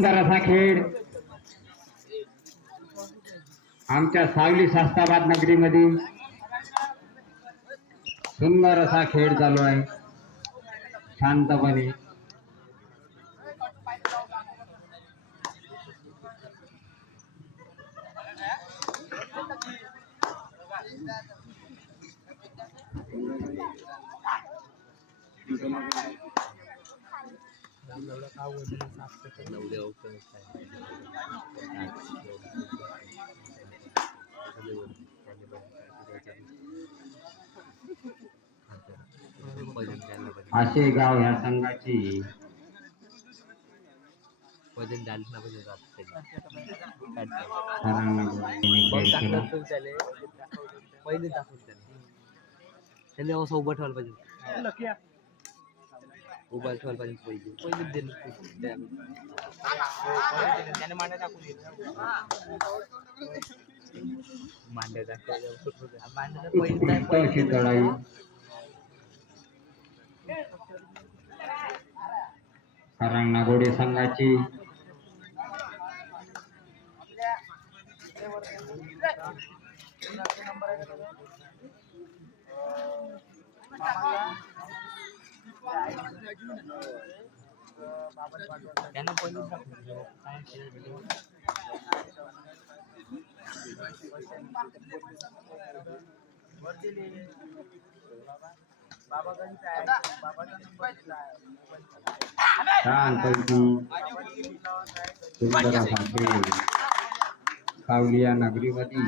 सुंदर असा खेळ आमच्या सावली शास्ताबाद नगरीमध्ये सुंदर असा खेळ चालू आहे शांतपणे. आशेगाव ह्या संघाची वजन झालं ना वजन जात पहिले दाखवून त्याने असं उभं ठेवायला पाहिजे उभा ठेवायला पाहिजे पहिले दिलं त्याने मांड्या टाकून मांड्या चढाई नागोडे संघाची त्यांना पहिले सावलिया नगरीमध्ये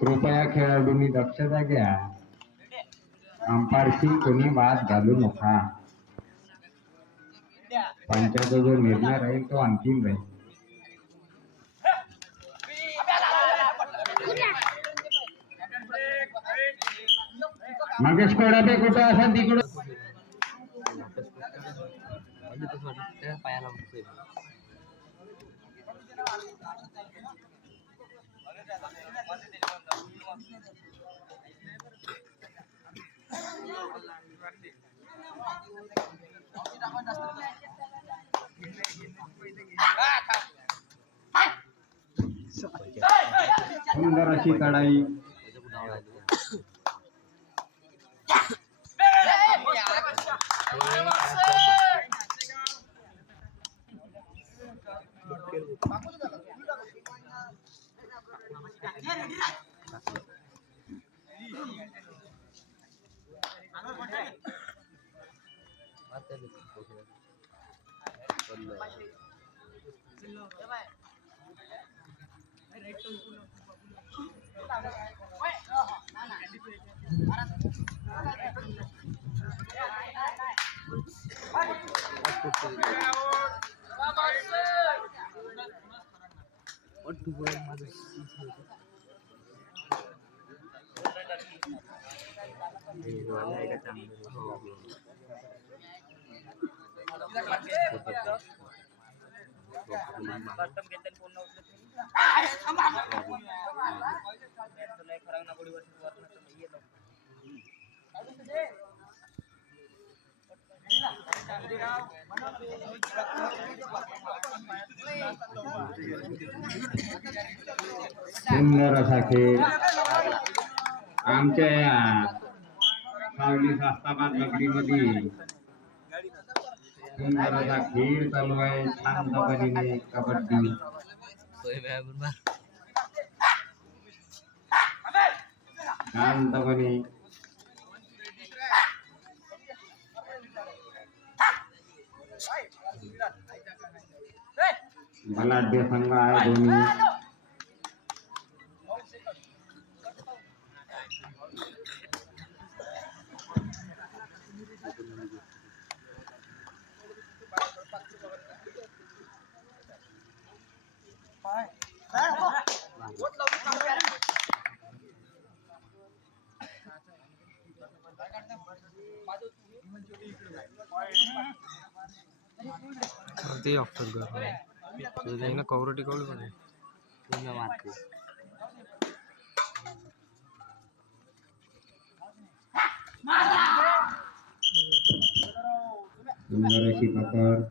कृपया खेळाडूंनी दक्षता घ्या. अंपायरशी कोणी वाद घालू नका. पंचाचा जो निर्णय राहील तो अंतिम राहील. मंगेश कोडापे कुठं असेल तिकडं पायाला सुंदर अशी चढाई सुंदर असा खेळ आमच्या या सावली शास्ताबाद नगरीमध्ये सुंदर असा खेळ चालू आहे शांतपणे. कबड्डी शांतपणे बलाढ्य संघ आहे दोन्ही. ते ऑप्शन कर कवर टिकवलं पण मारते सुंदर अशी पकड.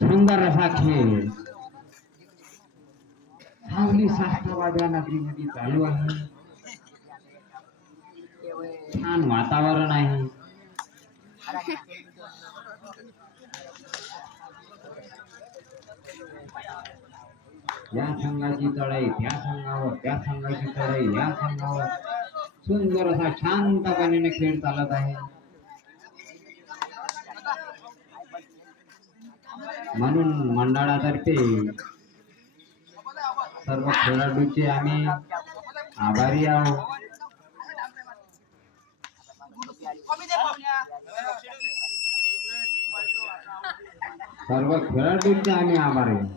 सुंदर असा खेळ सावली शास्त्रवाद्या नगरीमध्ये चालू आहे. छान वातावरण आहे. या संघाची चढाई त्या संघावर, त्या संघाची चढाई या संघावर. सुंदर असा शांतपणे खेळ चालत आहे. म्हणून मंडळातर्फे सर्व खेळाडूंचे आम्ही आभारी आहोत. सर्व खेळाडूंचे आम्ही आभारी आहोत.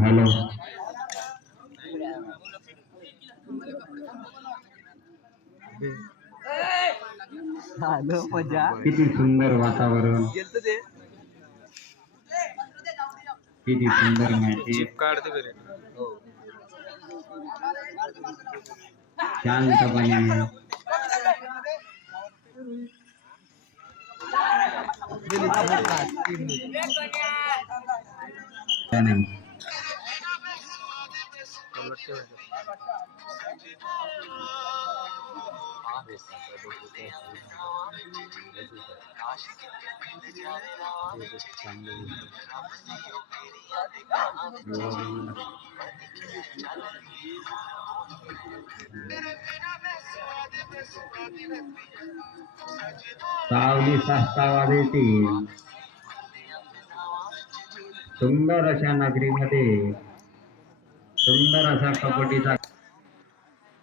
हॅलो. किती सुंदर वातावरण, किती सुंदर मॅच. शांतपणे सावली शास्त्रवादी टीम सुंदर अशा नगरीमध्ये सुंदर असा कबड्डीचा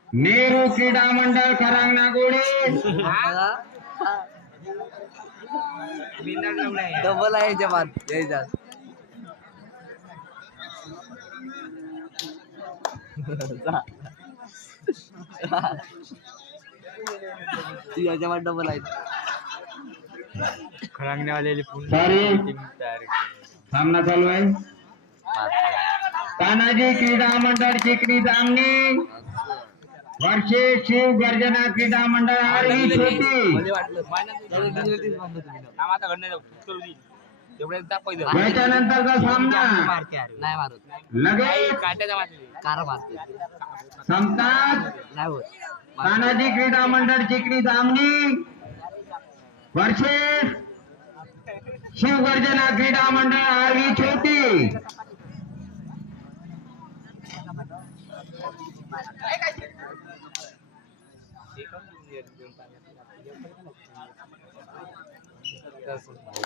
नेहरू क्रीडा मंडळ खरांग नागोडे डबल आहे जवान यायचा. डबल आहे खरांगणे वाले सामना चालू आहे. तानाजी क्रीडा मंडळ चिकणी जामणी वर्षे शिव गर्जना क्रीडा मंडळ आरवी छोटी मला वाटलं तेच म्हणतो तुम्ही नाव. आता घडणार करू दे एवढं एकदा पहिलं त्याच्यानंतरचा सामना मारते अरे नाही मारत लगेच काट्याचा मारते कार मारते संपतात. नाही होत तानाजी क्रीडा मंडळ चिकणी जामणी वर्षे शिवगर्जना क्रीडा मंडळ आरवी छोटी.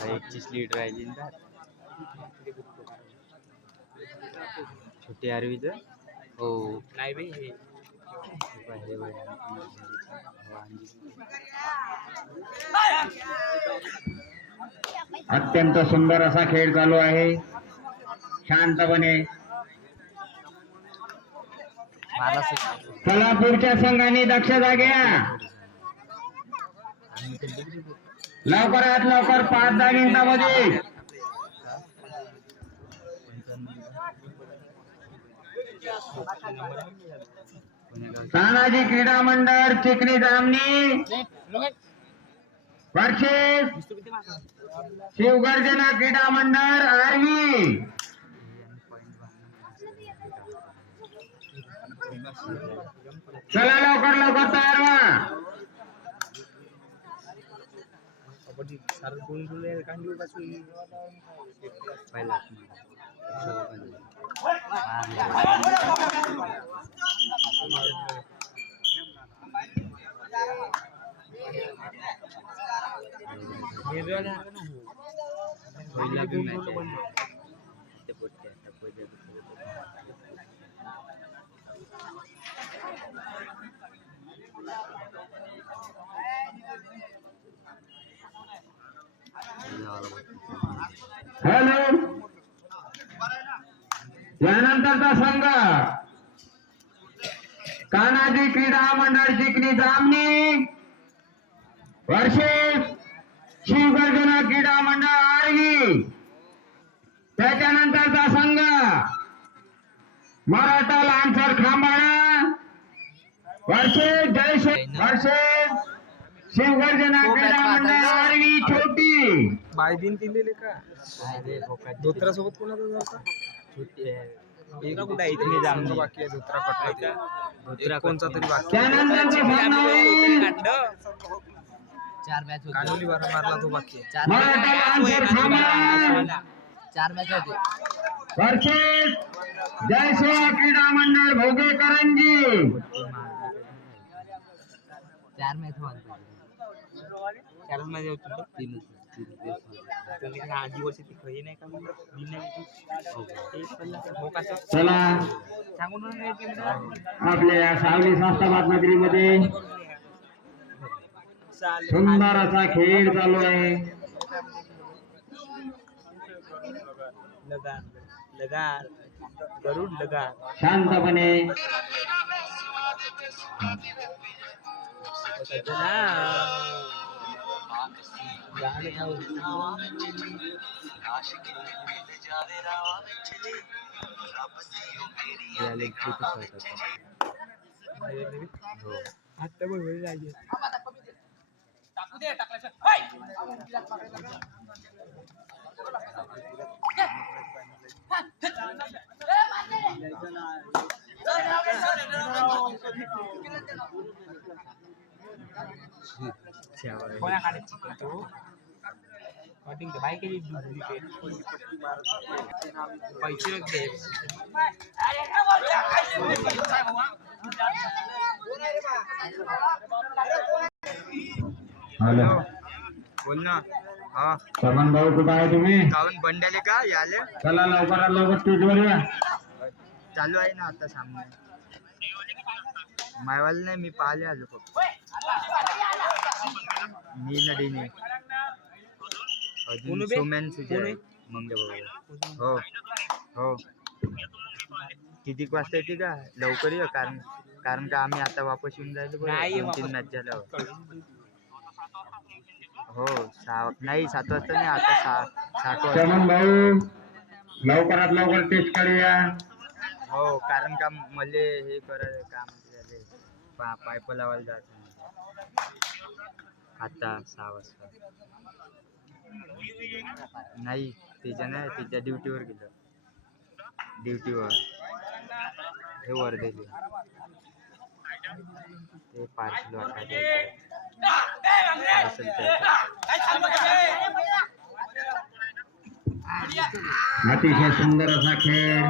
एकचीच लीड राहिली ना छोटी आरवीच हो नाही बे हे अत्यंत सुंदर असा खेळ चालू आहे शांतपणे. सोलापूरच्या संघाने दक्षता घ्या. लवकरात लवकर 5-10 मिनिटांमध्ये तानाजी क्रीडा मंडळ चिकणी जामणी वर्षे शिवगर्जना क्रीडा मंडळ आरवी. चला लवकर लवकर तयार व्हा. हॅलो यानंतरचा संघ तानाजी क्रीडा मंडळ चिकणी जामणी वर्षे शिवगर्जना क्रीडा मंडळ आरवी. त्याच्यानंतरचा संघ मराठा लांसर खांबाळा वर्षे वर्षे शिवगर्जना क्रीडा मंडळ आरवी छोटी. बायदीन दिलेले का धोत्रासोबत कोणाचा जाता एक कुठे इथे जामणी बाकी आहे धोत्रा कटला कोणचा तरी बाकी त्यानंतरचा सामना होईल 4 मॅच होते कानोली बारा मारला तो बाकी आहे मराठा लांसर खांबाळा 4 मॅच होते वर्षे जयसेवा क्रीडा मंडळ भोगे करंजी. 4 मॅच होते चारच मध्ये होतो 3 आधी वर्षी ती खरी नाही का मग चला सांगून आपल्या सावली संस्थाबाद नगरीमध्ये सुंदर असा खेळ चालू आहे. लगान लगान गरुड लगान शांतपणे आता बरोबर जायचे कोणा काढायची तू कटिंग बाईक पैसे दे हॅलो बोल ना हा श्रवण भाऊ कुठं आहे तुम्ही? काऊन बंड्याले का याले चला लवकरात लवकर स्टेजवर या. चालू आहे ना आता सामने मायवाल नाही मी पाहिले आलो फक्त मी नडीने अजून सोमॅन सुजय मंगे बाबा हो हो किती वाजता येते का लवकर ये कारण का आम्ही आता वापस येऊन जायलो 2-3 मॅच झाल्यावर हो 7 वाजता नाही आता 7 वाजता श्रवण भाऊ लवकरात लवकर टेस्ट करूया. हो कारण का मले हे करायचं काम झाले पाईप लावायला जायचं आता 6 वाजता. नाही त्याच्या नाही, त्याच्या ड्युटीवर गेलं. ड्युटीवर हे वर्धेले ते पार्सल वाटायचं. अतिशय सुंदर असा खेळ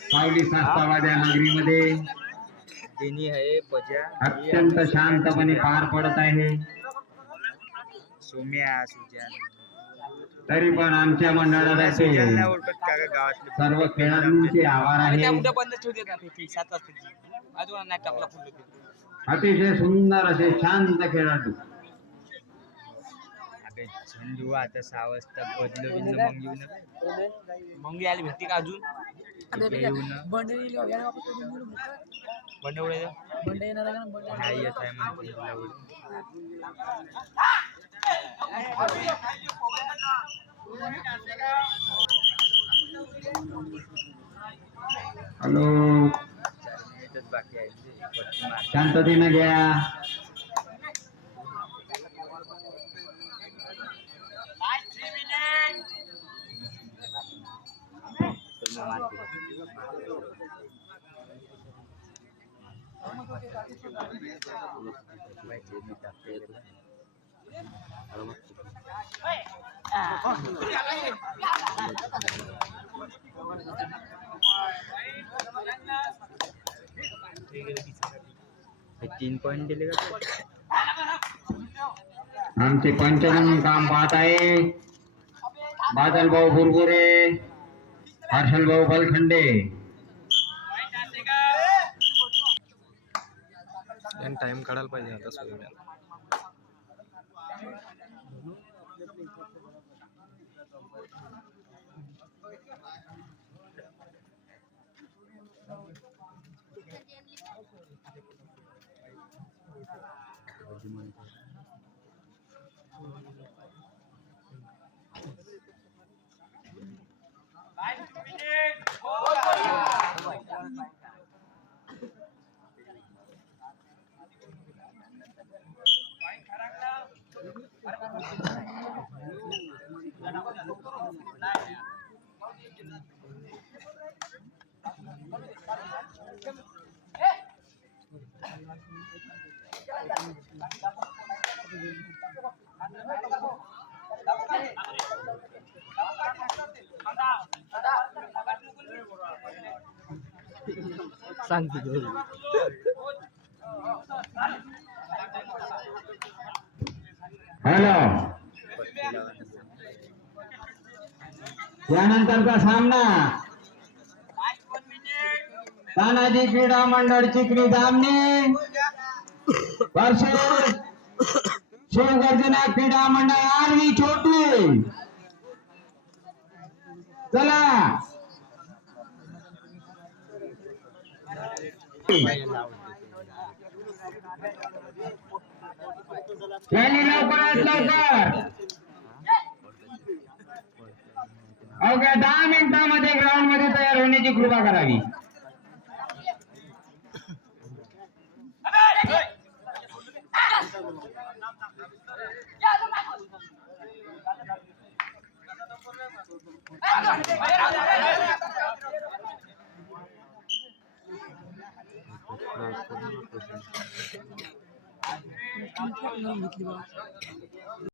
सावली शास्त्रावाद्या नगरीमध्ये तिन्ही आहे बजा अत्यंत शांतपणे पार पडत आहे. सोम्या सुजान तरी पण आमच्या मंडळातर्फे सुजानला ओळखत का ग गावातले सर्व खेळाडूंचे आभार आहे. बंद ठेवते ना 7 वाजता अजून नाही टाकला फुल. अतिशय सुंदर असे शांत खेळाडू. अबे झेंडू आता 6 वाजता बदलवीन मग येऊ ना. मग यायला भेटते का अजून? येऊ ना. नाही येत आहे म्हणते हॅलो, 4 मिनिटच बाकी आहे. पट्टी मार. शांततेनं घ्या. हे 3 पॉइंट दिले का? आमचे पंच म्हणून काम पाहत आहे बादल भाऊ बुरबुरे, हर्षल भाऊ बलखंडे. टाइम काढायला पाहिजे आता सगळ्या. सांगते हॅलो, त्यानंतरचा सामना तानाजी क्रीडा मंडळ चिखली धामणे वर्सेस शिवगर्जना क्रीडा मंडळ आर्वी छोटी. चला यांनी लवकरात लवकर अवघ्या 10 मिनिटांमध्ये ग्राउंड मध्ये तयार होण्याची कृपा करावी.